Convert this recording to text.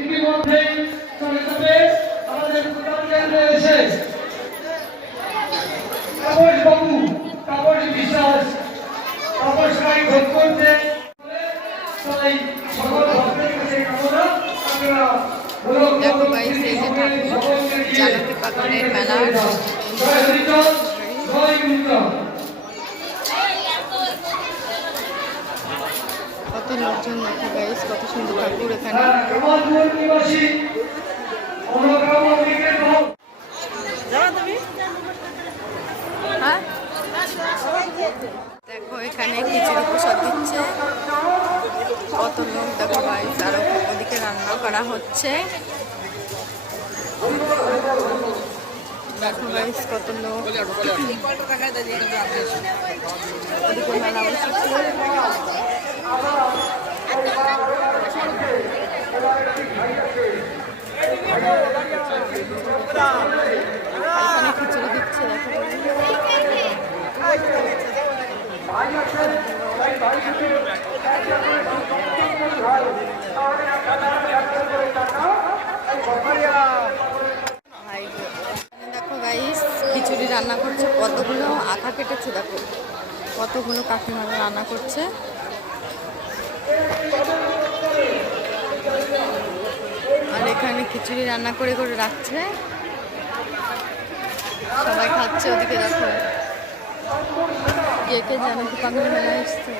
ইতিমধ্যেই চলে যাবে আমাদের প্রধান কেন্দ্রে এসে তাপস বাবু, তাপস বিশ্বাস, তাপস রায় ভোগ করতে। তাই সকল ভক্তের কাছে কামনা আপনারা দেখো গাইস, এই যে ঠাকুর জালাতে পাথরের মেলার জয় হরিচর, জয় গুরুচর। কত লোকজন দেখো গাইস, কত সুন্দর ঠাকুর এখানে। কামালপুর নিবাসী অনুগ্রাম অমৃতের ভক্ত। হ্যাঁ দেখো এখানে খিচুড়ি প্রসাদ দিচ্ছে, কত লোক দেখো গাইস, আর ওদিকে রান্না করা হচ্ছে। দেখো গাইস কত লোক, ওদিকে মেলা বসেছে। এখানে খিচুড়ি দিচ্ছে দেখো। দেখো গাইস খিচুড়ি রান্না করছে, কতগুলো আঠা কেটেছে দেখো, কতগুলো কাকিমারা রান্না করছে। আর এখানে খিচুড়ি রান্না করে করে রাখছে, সবাই খাচ্ছে। ওদিকে দেখো কে কে জানে দোকানের মেলা এসছে।